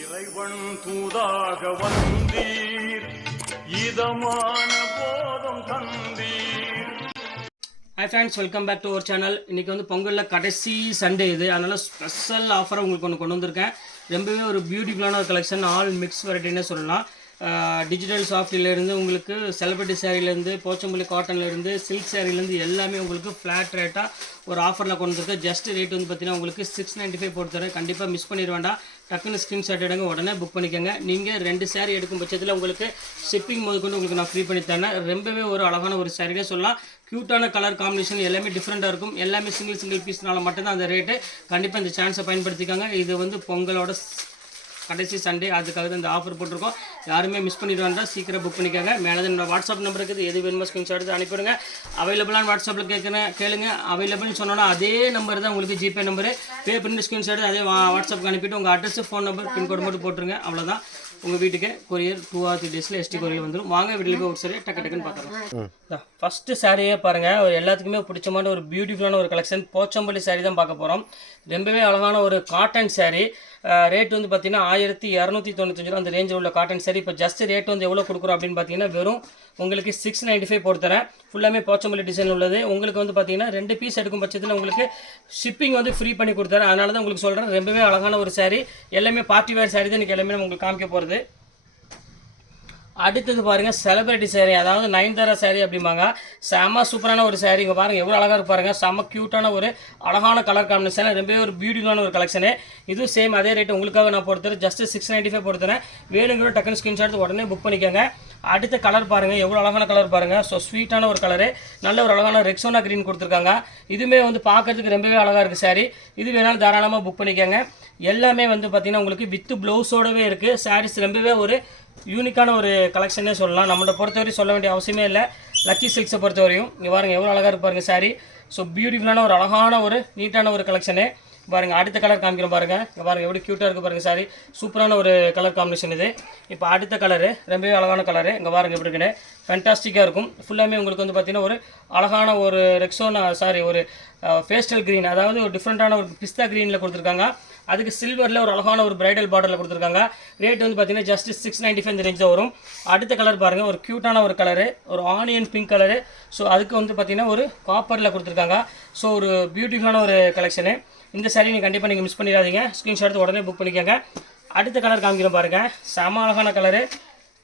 இறைவன் தூதாக வந்தீர் இதமான போதம் தந்தீர். Hi friends, welcome back to our channel. இன்றைக்கி வந்து பொங்கலில் கடைசி சண்டே இது, அதனால் ஸ்பெஷல் ஆஃபரை உங்களுக்கு ஒன்று கொண்டு வந்திருக்கேன். ரொம்பவே ஒரு பியூட்டிஃபுல்லான ஒரு கலெக்ஷன், ஆல் மிக்ஸ் வெரைட்டின்னு சொல்லலாம். டிஜிட்டல் சாஃப்ட்லேருந்து உங்களுக்கு செலிபிரிட்டி சேரீலேருந்து போச்சம்பள்ளி காட்டன்லேருந்து சில்க் சேரீலேருந்து எல்லாமே உங்களுக்கு ஃப்ளாட் ரேட்டாக ஒரு ஆஃபரில் கொண்டு வந்துருக்கு. ஜஸ்ட் ரேட் வந்து பார்த்தீங்கன்னா உங்களுக்கு 695 போட்டு தரேன். கண்டிப்பாக மிஸ் பண்ணிட வேண்டாம். டக்குன்னு ஸ்க்ரீன்ஷாட் எடுங்க, உடனே புக் பண்ணிக்கோங்க. நீங்கள் 2 சேரீ எடுக்கும் பட்சத்தில் உங்களுக்கு ஷிப்பிங் முதற்கொண்டு உங்களுக்கு நான் ஃப்ரீ பண்ணி தரேன். ரொம்பவே ஒரு அழகான ஒரு சேரீனே சொல்லலாம். க்யூட்டான கலர் காம்பினேஷன் எல்லாமே டிஃப்ரெண்ட்டாக இருக்கும். எல்லாமே சிங்கிள் பீஸ்னால மட்டும்தான் அந்த ரேட்டு. கண்டிப்பாக இந்த சான்ஸை பயன்படுத்திக்காங்க. இது வந்து பொங்கலோட கடைசி சண்டே, அதுக்காக தான் இந்த ஆஃபர் போட்டிருக்கோம். யாருமே மிஸ் பண்ணிட்டு வேண்டாம், சீக்கிரம் புக் பண்ணிக்கோங்க. மேலே என்னோட வாட்ஸ்அப் நம்பர் இருக்குது, எது வேணுமோ ஸ்க்ரீன்ஷாட் எடுத்து அனுப்பிவிடுங்க. அவைலபிளான வாட்ஸ்அப்பில் கேளுங்க. அவைலபிள்னு சொன்னோன்னா அதே நம்பர் தான் உங்களுக்கு ஜிபே நம்பரு. பே பண்ணி ஸ்க்ரீன்ஷாட் அதே வாட்ஸ்அப்புக்கு அனுப்பிவிட்டு உங்கள் அட்ரஸ், ஃபோன் நம்பர், பின்கோடு மட்டும் போட்டுருங்க. அவ்வளோதான். உங்கள் வீட்டுக்கு courier 2 or 3 days ST courier வந்துடும். வாங்க வீட்டில் போய் ஒரு சரி டக்குன்னு பார்க்கலாம். ஃபஸ்ட்டு சாரியே பாருங்கள், ஒரு எல்லாத்துக்குமே பிடிச்சமான ஒரு பியூட்டிஃபுல்லான ஒரு கலெக்ஷன். போச்சம்பள்ளி சாரீ தான் பார்க்க போகிறோம். ரொம்பவே அழகான ஒரு காட்டன் சாரீ. ரேட் வந்து பார்த்தீங்கன்னா 1295 அந்த ரேஞ்சில் உள்ள காட்டன் சாரீ. இப்போ ஜஸ்ட் ரேட் வந்து எவ்வளோ கொடுக்குறோம் அப்படின்னு பார்த்தீங்கன்னா வெறும் உங்களுக்கு 695 போட்டு தரேன். ஃபுல்லாமே போச்சம்பள்ளி டிசைன் உள்ளது. உங்களுக்கு வந்து பார்த்தீங்கன்னா 2 பீஸ் எடுக்கும் பட்சத்தில் உங்களுக்கு ஷிப்பிங் வந்து ஃப்ரீ பண்ணி கொடுத்துறேன். அதனால தான் உங்களுக்கு சொல்கிறேன், ரொம்பவே அழகான ஒரு சாரீ. எல்லாமே பார்ட்டி வேர் சாரீ தான் இன்றைக்கி எல்லாமே உங்களுக்கு காமிக்க போகிறது. அடுத்தது பாருங்கள், செலிபிரிட்டி சாரீ, அதாவது நயன்தாரா சாரீ அப்படிம்பாங்க. செம்ம சூப்பரான ஒரு சாரீ. இங்கே பாருங்கள் எவ்வளோ அழகாக இருப்பாருங்க. செம்ம க்யூட்டான ஒரு அழகான கலர் காம்பினேஷன், ரொம்பவே ஒரு பியூட்டிஃபுல்லான ஒரு கலெக்ஷனு. இதுவும் சேம் அதே ரேட்டு உங்களுக்காக நான் பொறுத்தரேன். ஜஸ்ட் 695 பொறுத்தரேன். வேணுங்கிற டக்குன்னு ஸ்க்ரீன்ஷாட் எடுத்து உடனே புக் பண்ணிக்கோங்க. அடுத்த கலர் பாருங்கள், எவ்வளோ அழகான கலர் பாருங்கள். ஸோ ஸ்வீட்டான ஒரு கலரு, நல்ல ஒரு அழகான ரெக்ஸோனா க்ரீன் கொடுத்துருக்காங்க. இதுவுமே வந்து பார்க்கறதுக்கு ரொம்பவே அழகாக இருக்குது சாரீ. இது வேணாலும் தாராளமாக புக் பண்ணிக்கோங்க. எல்லாமே வந்து பார்த்திங்கன்னா உங்களுக்கு வித்து ப்ளவுஸோடவே இருக்குது. சாரீஸ் ரொம்பவே ஒரு யூனிக்கான ஒரு கலெக்ஷனே சொல்லலாம். நம்மளை பொறுத்தவரையும் சொல்ல வேண்டிய அவசியமே இல்லை. லக்கி சில்க்ஸை பொறுத்தவரையும் இங்கே பாருங்கள் எவ்வளோ அழகாக இருப்பாருங்க சாரீ. ஸோ பியூட்டிஃபுல்லான ஒரு அழகான ஒரு நீட்டான ஒரு கலெக்ஷனு. பாருங்கள் அடுத்த கலர் காமிக்கிறோம் பாருங்கள். இங்கே பாருங்கள் எப்படி க்யூட்டாக இருக்குது பாருங்கள் சாரி. சூப்பரான ஒரு கலர் காம்பினேஷன் இது. இப்போ அடுத்த கலரு ரொம்பவே அழகான கலரு. இங்கே பாருங்கள் எப்படி இருக்குன்னு ஃபேண்டாஸ்டிக்காக இருக்கும். ஃபுல்லாமே உங்களுக்கு வந்து பார்த்திங்கன்னா ஒரு அழகான ஒரு ரெக்ஸோனா ஒரு பேஸ்டல் க்ரீன், அதாவது ஒரு டிஃப்ரெண்ட்டான ஒரு பிஸ்தா க்ரீனில் கொடுத்துருக்காங்க. அதுக்கு சில்வரில் ஒரு அழகான ஒரு பிரைடல் பார்டரில் கொடுத்துருக்காங்க. ரேட் வந்து பார்த்திங்கன்னா ஜஸ்ட் 695 இந்த ரேஞ்சில் வரும். அடுத்த கலர் பாருங்கள், ஒரு க்யூட்டான ஒரு கலரு, ஒரு ஆனியன் பிங்க் கலரு. ஸோ அதுக்கு வந்து பார்த்திங்கன்னா ஒரு காப்பரில் கொடுத்துருக்காங்க. ஸோ ஒரு பியூட்டிஃபுல்லான ஒரு கலெக்ஷனு. இந்த சாரீ நீங்கள் கண்டிப்பாக நீங்கள் மிஸ் பண்ணிடாதீங்க. ஸ்க்ரீன்ஷாட் எடுத்து உடனே புக் பண்ணிக்கோங்க. அடுத்த கலர் காமிக்கிறோம் பாருங்கள், செம அழகான கலரு.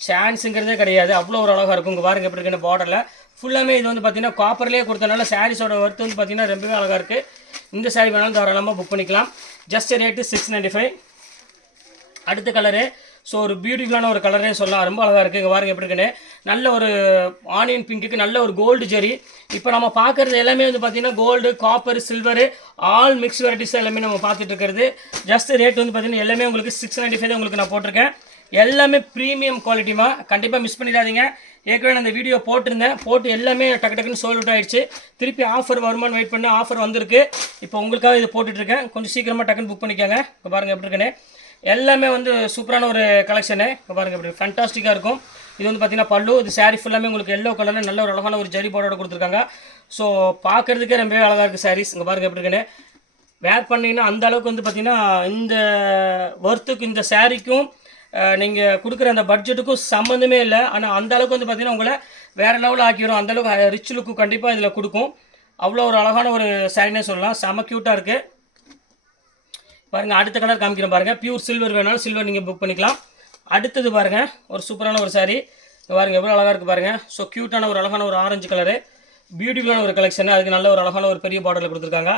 சான்ஸுங்கிறதே கிடையாது, அவ்வளோ ஒரு அழகாக இருக்கும். இங்கே பாருங்கள் எப்படி இருக்குன்னு பார்டரில் ஃபுல்லாமே இது வந்து பார்த்திங்கன்னா காப்பர்லேயே கொடுத்தனால சாரீஸோட ஒர்த்து வந்து பார்த்திங்கன்னா ரொம்பவே அழகாக இருக்குது. இந்த சாரீ வேணாலும் தாராளமாக புக் பண்ணிக்கலாம். Just rate 695. அடுத்த கலரு, ஸோ ஒரு பியூட்டிஃபுல்லான ஒரு கலரே சொல்லலாம், ரொம்ப அழகாக இருக்குது. இங்கே பாருங்கள் எப்படி இருக்குன்னு நல்ல ஒரு ஆனியன் பிங்க்குக்கு நல்ல ஒரு கோல்டு ஜெரி. இப்போ நம்ம பார்க்குறது எல்லாமே வந்து பார்த்திங்கன்னா gold, copper, silver, all mix varieties எல்லாமே நம்ம பார்த்துட்டு இருக்கிறது. ஜஸ்ட் ரேட் வந்து பார்த்திங்கன்னா எல்லாமே உங்களுக்கு 695 தான் உங்களுக்கு நான் போட்டிருக்கேன். எல்லாமே ப்ரீமியம் குவாலிட்டிமா, கண்டிப்பாக மிஸ் பண்ணிடாதீங்க. ஏற்கனவே நான் இந்த வீடியோ போட்டு எல்லாமே டக்குன்னு சோல்ட் அவுட் ஆகிடுச்சு. திருப்பி ஆஃபர் வருமானு வெயிட் பண்ணி ஆஃபர் வந்திருக்கு. இப்போ உங்களுக்காக இது போட்டுட்ருக்கேன், கொஞ்சம் சீக்கிரமாக டக்குன்னு புக் பண்ணிக்கோங்க. இப்போ பாருங்கள் எப்படி இருக்குன்னு எல்லாமே வந்து சூப்பரான ஒரு கலெக்ஷனு. இப்போ பாருங்கள் எப்படி ஃபேண்டாஸ்டிக்காக இருக்கும். இது வந்து பார்த்திங்கன்னா பல்லு, இது சாரீ ஃபுல்லாமே உங்களுக்கு எல்லோ கலரில் நல்ல ஒரு அழகான ஒரு ஜரி பார்டரோட கொடுத்துருக்காங்க. ஸோ பார்க்குறதுக்கே ரொம்பவே அழகாக இருக்குது சாரீஸ். இங்கே பாருங்கள் எப்படி இருக்குன்னு வேர் பண்ணிங்கன்னா அந்த அளவுக்கு வந்து பார்த்திங்கன்னா இந்த ஒர்த்துக்கு இந்த சாரீக்கும் நீங்கள் கொடுக்குற அந்த பட்ஜெட்டுக்கும் சம்மந்தமே இல்லை. ஆனால் அந்த அளவுக்கு வந்து பார்த்திங்கன்னா உங்களை வேறு லெவலில் ஆக்கிடும். அந்தளவுக்கு ரிச் லுக்கு கண்டிப்பாக இதில் கொடுக்கும். அவ்வளோ ஒரு அழகான ஒரு சாரீனே சொல்லலாம். செம க்யூட்டாக இருக்குது பாருங்கள். அடுத்த கலர் காமிக்கிறேன் பாருங்கள், பியூர் சில்வர் வேணாலும் சில்வர் நீங்கள் புக் பண்ணிக்கலாம். அடுத்தது பாருங்கள் ஒரு சூப்பரான ஒரு சாரீ. பாருங்கள் எவ்வளோ அழகாக இருக்குது பாருங்கள். ஸோ க்யூட்டான ஒரு அழகான ஒரு ஆரஞ்சு கலரு, பியூட்டிஃபுல்லான ஒரு கலெக்ஷன். அதுக்கு நல்ல ஒரு அழகான ஒரு பெரிய பார்டரில் கொடுத்துருக்காங்க.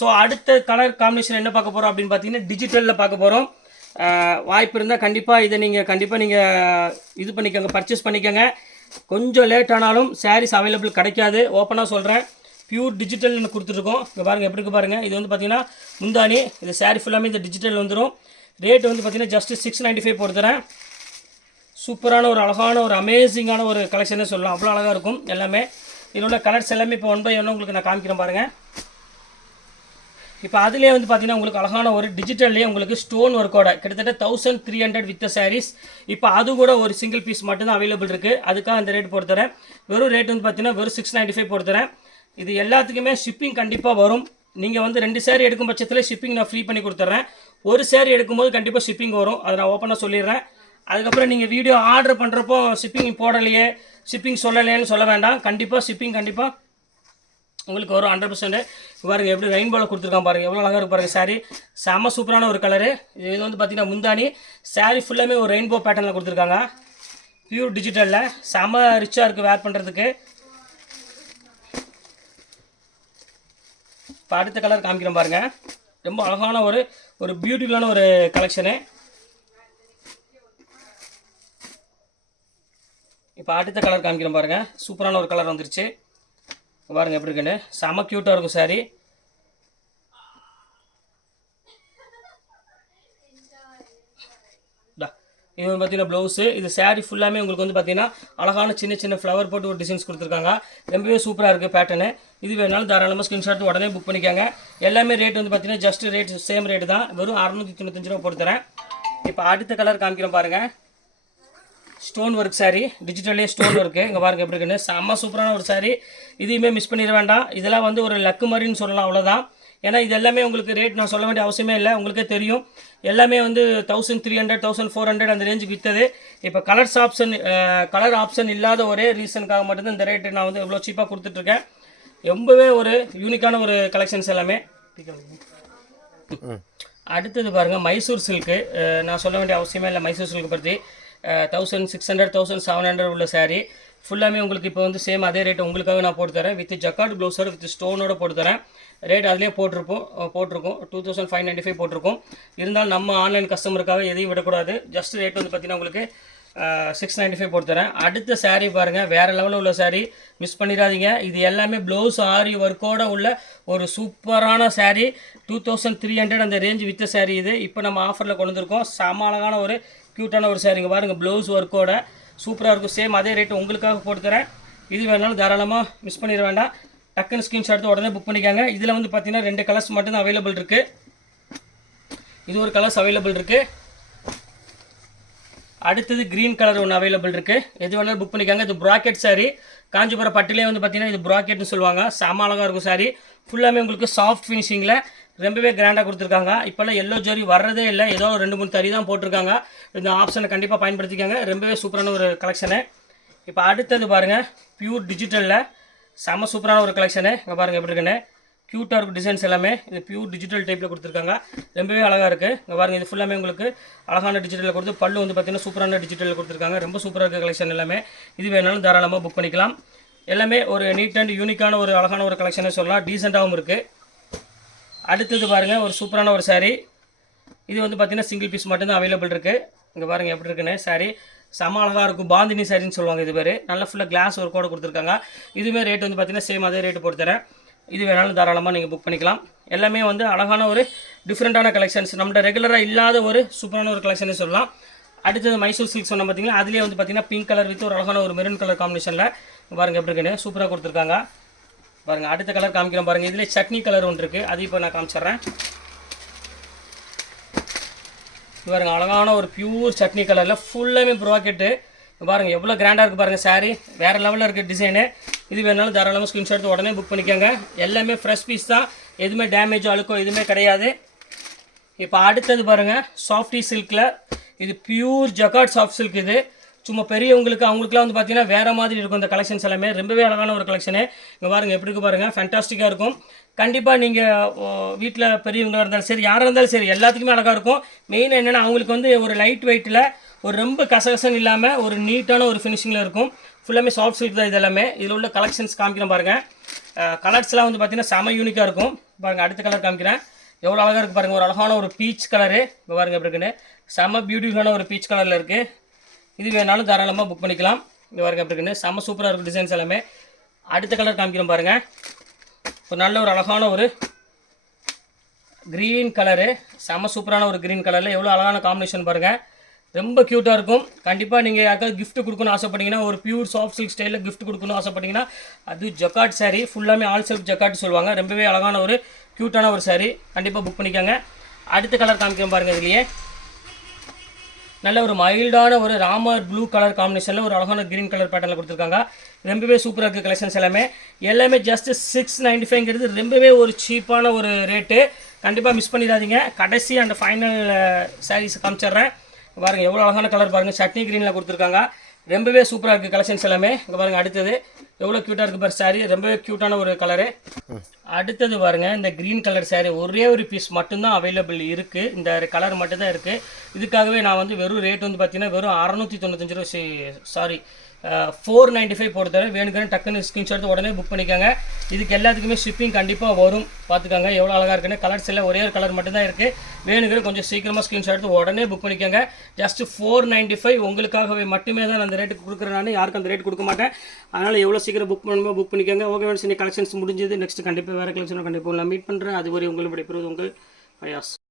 ஸோ அடுத்த கலர் காம்பினேஷன் என்ன பார்க்க போகிறோம் அப்படின்னு பார்த்தீங்கன்னா டிஜிட்டலில் பார்க்க போகிறோம். வாய்ப்பு இருந்தால் கண்டிப்பாக இதை நீங்கள் இது பண்ணிக்கோங்க, பர்ச்சேஸ் பண்ணிக்கோங்க. கொஞ்சம் லேட் ஆனாலும் சாரீஸ் அவைலபிள் கிடைக்காது, ஓப்பனாக சொல்கிறேன். பியூர் டிஜிட்டல்னு கொடுத்துருக்கோம். இங்கே பாருங்கள் எப்படி இருக்குது பாருங்கள். இது வந்து பார்த்திங்கன்னா முந்தானி, இது சாரீ ஃபுல்லாமே இந்த டிஜிட்டல் வந்துடும். ரேட் வந்து பார்த்திங்கன்னா ஜஸ்ட் 695 போடுறேன். சூப்பரான ஒரு அழகான ஒரு அமேசிங்கான ஒரு கலெக்ஷனே சொல்லலாம், அவ்வளோ அழகாக இருக்கும் எல்லாமே. இதில் உள்ள கலர்ஸ் எல்லாமே இப்போ 1 by 1 உங்களுக்கு நான் காமிக்கிறேன் பாருங்கள். இப்போ அதிலே வந்து பார்த்திங்கன்னா உங்களுக்கு அழகான ஒரு டிஜிட்டல்லே உங்களுக்கு ஸ்டோன் ஒர்க்கோட கிட்டத்தட்ட 1300 வித் சாரீஸ். இப்போ அது கூட ஒரு சிங்கிள் பீஸ் மட்டும்தான் அவைலபிள் இருக்குது. அதுக்காக அந்த ரேட் போட்டுறேன். வெறும் ரேட் வந்து பார்த்திங்கன்னா வெறும் 695 போட்டுறேன். இது எல்லாத்துக்குமே ஷிப்பிங் கண்டிப்பாக வரும். நீங்கள் வந்து 2 saree எடுக்கும் பட்சத்தில் ஷிப்பிங் நான் ஃப்ரீ பண்ணி கொடுத்துட்றேன். ஒரு saree எடுக்கும்போது கண்டிப்பாக ஷிப்பிங் வரும், அதை நான் ஓப்பனாக சொல்லிடுறேன். அதுக்கப்புறம் நீங்கள் வீடியோ ஆர்டர் பண்ணுறப்போ ஷிப்பிங் போடலையே, ஷிப்பிங் சொல்லலையேன்னு சொல்ல வேண்டாம். கண்டிப்பாக ஷிப்பிங் கண்டிப்பாக உங்களுக்கு வரும் 100%. பாருங்கள் எப்படி ரெயின்போவில் கொடுத்துருக்கான் பாருங்கள், எவ்வளோ அழகாக இருக்கு பாருங்கள் saree. செம்ம சூப்பரான ஒரு கலரு. இது வந்து பார்த்திங்கன்னா முந்தானி. saree ஃபுல்லாமே ஒரு ரெயின்போ பேட்டர்னில் கொடுத்துருக்காங்க, பியூர் டிஜிட்டலில். செம்ம ரிச்சாக இருக்குது வேர் பண்ணுறதுக்கு. இப்போ அடுத்த கலர் காமிக்கிறேன் பாருங்கள், ரொம்ப அழகான ஒரு பியூட்டிஃபுல்லான ஒரு கலெக்ஷனு. இப்போ அடுத்த கலர் காமிக்கிறேன் பாருங்கள், சூப்பரான ஒரு கலர் வந்துருச்சு பாருங்கள் எப்படி இருக்குன்னு. செம்ம க்யூட்டாக இருக்கும் saree. இது வந்து பார்த்தீங்கன்னா ப்ளவுஸு. இது saree ஃபுல்லாமே உங்களுக்கு வந்து பார்த்தீங்கன்னா அழகான சின்ன சின்ன ஃப்ளவர் போட்டு ஒரு டிசைன்ஸ் கொடுத்துருக்காங்க, ரொம்பவே சூப்பராக இருக்குது பேட்டர்னு. இது வேணாலும் தாராளமாக ஸ்க்ரீன்ஷாட் உடனே புக் பண்ணிக்காங்க. எல்லாமே ரேட் வந்து பார்த்தீங்கன்னா ஜஸ்ட் ரேட் சேம் ரேட்டு தான், வெறும் 695 ரூபா போட்டு தரேன். இப்போ அடுத்த கலர் காமிக்கிறேன் பாருங்கள், ஸ்டோன் ஒர்க் saree, டிஜிட்டலே ஸ்டோன் ஒர்க்கு. இங்கே பாருங்கள் எப்படி இருக்குன்னு, செம்ம சூப்பரான ஒரு saree. இதையுமே மிஸ் பண்ணிட வேண்டாம். இதெல்லாம் வந்து ஒரு லக்கு மாதிரின்னு சொல்லலாம், அவ்வளோதான். ஏன்னா இது எல்லாமே உங்களுக்கு ரேட் நான் சொல்ல வேண்டிய அவசியமே இல்லை, உங்களுக்கே தெரியும். எல்லாமே வந்து 1300 1400 அந்த ரேஞ்சுக்கு விற்றது. இப்போ கலர் ஆப்ஷன் இல்லாத ஒரே ரீசனுக்காக மட்டும்தான் இந்த ரேட்டு நான் வந்து எவ்வளோ சீப்பாக கொடுத்துட்ருக்கேன். ரொம்பவே ஒரு யூனிக்கான ஒரு கலெக்ஷன்ஸ் எல்லாமே. அடுத்தது பாருங்கள் மைசூர் சில்க்கு. நான் சொல்ல வேண்டிய அவசியமே இல்லை மைசூர் சில்க்கு பற்றி. 1600 1700 உள்ள saree ஃபுல்லாமே உங்களுக்கு இப்போ வந்து சேம் அதே ரேட்டு உங்களுக்காக நான் போட்டு தரேன். வித் ஜக்கார்ட் ப்ளவுஸோட வித் ஸ்டோனோட போட்டு தரேன். ரேட் அதிலே போட்டிருக்கோம் 2595 போட்டிருக்கோம். இருந்தாலும் நம்ம ஆன்லைன் கஸ்டமருக்காக எதையும் விடக்கூடாது. ஜஸ்ட் ரேட் வந்து பார்த்தீங்கன்னா உங்களுக்கு 695 போட்டு தரேன். அடுத்த saree பாருங்கள், வேறு லெவலில் உள்ள saree, மிஸ் பண்ணிடாதீங்க. இது எல்லாமே ப்ளவுஸ் ஆரி ஒர்க்கோட உள்ள ஒரு சூப்பரான saree. 2300 அந்த ரேஞ்ச் வித்த saree இது. இப்போ நம்ம ஆஃபரில் கொண்டு வந்திருக்கோம். செம அழகான ஒரு க்யூட்டான ஒரு சாரிங்க பாருங்கள், ப்ளவுஸ் ஒர்க்கோட சூப்பராக இருக்கும். சேம் அதே ரேட்டு உங்களுக்காக போட்டு தரேன். இது வேணாலும் தாராளமாக மிஸ் பண்ணிட வேண்டாம், டக்குன்னு ஸ்க்ரீன்ஷாட் எடுத்து உடனே புக் பண்ணிக்காங்க. இதில் வந்து பார்த்தீங்கன்னா 2 கலர்ஸ் மட்டும்தான் அவைலபிள் இருக்குது. இது ஒரு கலர்ஸ் அவைலபிள் இருக்குது. அடுத்தது க்ரீன் கலர் ஒன்று அவைலபிள் இருக்குது. எது வேணாலும் புக் பண்ணிக்காங்க. இது ப்ராக்கெட் saree, காஞ்சிபுரம் பட்டிலே வந்து பார்த்தீங்கன்னா இது ப்ராக்கெட்னு சொல்லுவாங்க. செம அழகாக இருக்கும் saree. ஃபுல்லாமே உங்களுக்கு சாஃப்ட் ஃபினிஷிங்கில் ரொம்பவே கிராண்டாக கொடுத்துருக்காங்க. இப்போல்லாம் எல்லோ ஜரி வர்றதே இல்லை, ஏதோ 2-3 தறி தான் போட்டிருக்காங்க. இந்த ஆப்ஷனை கண்டிப்பாக பயன்படுத்திக்காங்க, ரொம்பவே சூப்பரான ஒரு கலெக்ஷனு. இப்போ அடுத்தது பாருங்கள், பியூர் டிஜிட்டலில் செம்ம சூப்பரான ஒரு கலெக்ஷனு. இங்கே பாருங்கள் எப்படி இருக்குன்னு, க்யூட்டாக இருக்கும் டிசைன்ஸ் எல்லாமே. இது பியூர் டிஜிட்டல் டைப்பில் கொடுத்துருக்காங்க, ரொம்பவே அழகாக இருக்குது. இங்கே பாருங்கள், இது ஃபுல்லாமே உங்களுக்கு அழகான டிஜிட்டலில் கொடுத்து, பல்லு வந்து பார்த்திங்கன்னா சூப்பரான டிஜிட்டலில் கொடுத்துருக்காங்க. ரொம்ப சூப்பராக இருக்க கலெக்ஷன் எல்லாமே. இது வேணாலும் தாராளமாக புக் பண்ணிக்கலாம். எல்லாமே ஒரு நீட் அண்ட் யூனிக்கான ஒரு அழகான ஒரு கலெக்ஷனே சொல்லலாம், டீசெண்டாகவும் இருக்குது. அடுத்தது பாருங்கள், ஒரு சூப்பரான ஒரு saree. இது வந்து பார்த்திங்கன்னா சிங்கிள் பீஸ் மட்டும்தான் அவைலபிள் இருக்குது. இங்கே பாருங்கள் எப்படி இருக்குன்னு saree, செம அழகாக இருக்கும். பாந்தினி சாரின்னு சொல்லுவாங்க இது பேர். நல்லா ஃபுல்லாக கிளாஸ் ஒர்க்கோடு கொடுத்துருக்காங்க. இதுவுமே ரேட் வந்து பார்த்திங்கன்னா சேம் அதே ரேட்டு போட்டு தரேன். இது வேணாலும் தாராளமாக நீங்கள் புக் பண்ணிக்கலாம். எல்லாமே வந்து அழகான ஒரு டிஃப்ரெண்ட்டான கலெக்ஷன்ஸ், நம்மகிட்ட ரெகுலராக இல்லாத ஒரு சூப்பரான ஒரு கலெக்ஷனே சொல்லலாம். அடுத்தது மைசூர் சில்க் சொன்னால் பார்த்தீங்கன்னா அதுலேயே வந்து பார்த்திங்கன்னா பிங்க் கலர் வித் ஒரு அழகான ஒரு மெரூன் கலர் காம்பினேஷனில் பாருங்கள் எப்படி இருக்குன்னு சூப்பராக கொடுத்துருக்காங்க. பாருங்கள் அடுத்த கலர் காமிக்கிறேன் பாருங்கள், இதில் சட்னி கலர் ஒன்று இருக்குது, அது இப்போ நான் காமிச்சிட்றேன். பாருங்கள் அழகான ஒரு பியூர் சட்னி கலரில் ஃபுல்லாமே ப்ராக்கெட்டு. பாருங்கள் எவ்வளோ கிராண்டாக இருக்குது பாருங்கள் saree, வேறு லெவலில் இருக்குது டிசைனு. இது வேணாலும் தாராளமாக ஸ்க்ரீன்ஷாட் எடுத்து உடனே புக் பண்ணிக்கோங்க. எல்லாமே ஃப்ரெஷ் பீஸ் தான், எதுவுமே டேமேஜோ அழுக்கோ எதுவுமே கிடையாது. இப்போ அடுத்தது பாருங்கள், சாஃப்டி சில்கில், இது பியூர் ஜக்கார்ட் சாஃப்ட் சில்க். இது சும்மா பெரியவங்களுக்கு அவங்களுக்குலாம் வந்து பார்த்தீங்கன்னா வேறு மாதிரி இருக்கும் இந்த கலெக்ஷன்ஸ் எல்லாமே. ரொம்பவே அழகான ஒரு கலெக்ஷனு. இங்கே பாருங்கள் எப்படி இருக்குது பாருங்கள், ஃபேண்டாஸ்டிக்காக இருக்கும். கண்டிப்பாக நீங்கள் வீட்டில் பெரியவங்களாக இருந்தாலும் சரி, யாராக இருந்தாலும் சரி, எல்லாத்துக்குமே அழகாக இருக்கும். மெயின் என்னென்னா அவங்களுக்கு வந்து ஒரு லைட் வெயிட்டில், ஒரு ரொம்ப கசகசன்னு இல்லாமல் ஒரு நீட்டான ஒரு ஃபினிஷிங்கில் இருக்கும். ஃபுல்லாமே சாஃப்ட் சில்க் தான் இது எல்லாமே. இதில் உள்ள கலெக்ஷன்ஸ் காமிக்கிறேன் பாருங்கள். கலர்ஸ்லாம் வந்து பார்த்தீங்கன்னா செம யூனிக்காக இருக்கும். பாருங்கள் அடுத்த கலர் காமிக்கிறேன், எவ்வளோ அழகாக இருக்குது பாருங்கள். ஒரு அழகான ஒரு பீச் கலரு. இப்போ பாருங்கள் எப்படி இருக்குன்னு, செம பியூட்டிஃபுல்லான ஒரு பீச் கலரில் இருக்குது. இது வேணாலும் தாராளமாக புக் பண்ணிக்கலாம். இது பாருங்கள் எப்படி இருக்குன்னு, செம சூப்பராக இருக்கும் டிசைன்ஸ் எல்லாமே. அடுத்த கலர் காமிக்கிறோம் பாருங்கள், ஒரு நல்ல ஒரு அழகான ஒரு க்ரீன் கலரு, செம சூப்பரான ஒரு க்ரீன் கலரில் எவ்வளோ அழகான காம்பினேஷன் பாருங்கள், ரொம்ப க்யூட்டாக இருக்கும். கண்டிப்பாக நீங்கள் யாருக்காவது கிஃப்ட் கொடுக்கணும்னு ஆசைப்பட்டீங்கன்னா, ஒரு பியூர் சாஃப்ட் சில்க் ஸ்டைலில் கிஃப்ட் கொடுக்கணும்னு ஆசைப்பட்டீங்கன்னா, அது ஜக்கார்ட் saree, ஃபுல்லாமே ஆல் சில்க் ஜக்கார்ட் சொல்லுவாங்க. ரொம்பவே அழகான ஒரு க்யூட்டான ஒரு saree, கண்டிப்பாக புக் பண்ணிக்கோங்க. அடுத்த கலர் காமிக்கிறோம் பாருங்கள். இதுலேயே நல்ல ஒரு மைல்டான ஒரு ராமர் ப்ளூ கலர் காம்பினேஷனில் ஒரு அழகான க்ரீன் கலர் பேட்டர்னில் கொடுத்துருக்காங்க. ரொம்பவே சூப்பராக இருக்குது கலெக்ஷன்ஸ் எல்லாமே ஜஸ்ட் 695ங்கிறது ரொம்பவே ஒரு சீப்பான ஒரு ரேட்டு. கண்டிப்பாக மிஸ் பண்ணிடாதீங்க. கடைசி அண்ட் ஃபைனல் சாரீஸ் காமிச்சிட்றேன். பாருங்கள் எவ்வளோ அழகான கலர் பாருங்கள், சட்னி க்ரீனில் கொடுத்துருக்காங்க. ரொம்பவே சூப்பராக இருக்குது கலெக்ஷன்ஸ் இங்கே பாருங்கள். அடுத்தது எவ்வளோ க்யூட்டாக இருக்குது பாரு சாரீ, ரொம்பவே க்யூட்டான ஒரு கலரு. அடுத்தது பாருங்கள் இந்த க்ரீன் கலர் சாரீ ஒரே ஒரு பீஸ் மட்டும்தான் அவைலபிள் இருக்குது. இந்த கலர் மட்டும்தான் இருக்குது. இதுக்காகவே நான் வந்து வெறும் ரேட் வந்து பார்த்தீங்கன்னா வெறும் 695 ரூபா, சாரி 495 போட்டு தரேன். வேணுங்கிறேன் டக்குன்னு ஸ்க்ரீன்ஷாட் எடுத்து உடனே புக் பண்ணிக்கோங்க. இதுக்கு எல்லாத்துக்குமே ஷிப்பிங் கண்டிப்பாக வரும். பார்த்துக்கோங்க எவ்வளோ அழகாக இருக்குன்னு. கலர்ஸ் எல்லாம் ஒரே ஒரு கலர் மட்டும்தான் இருக்குது. வேணுங்கிற கொஞ்சம் சீக்கிரமாக ஸ்க்ரீன்ஷாட் எடுத்து உடனே புக் பண்ணிக்கோங்க. ஜஸ்ட் 495 உங்களுக்காகவே மட்டுமே தான் அந்த ரேட்டுக்கு கொடுக்குறேன். நான் யாருக்கும் அந்த ரேட் கொடுக்க மாட்டேன். அதனால் எவ்வளோ சீக்கிரம் புக் பண்ணுமோ புக் பண்ணிக்கோங்க. ஓகே ஃப்ரெண்ட்ஸ், இன்னைக்கு கலெக்ஷன்ஸ் முடிஞ்சது. நெக்ஸ்ட் கண்டிப்பாக வேறு கலெக்ஷன் கண்டிப்பாக நான் மீட் பண்ணுறேன். அதுவரை உங்களை விடைபெறுவது உங்கள் ஃபயாஸ்.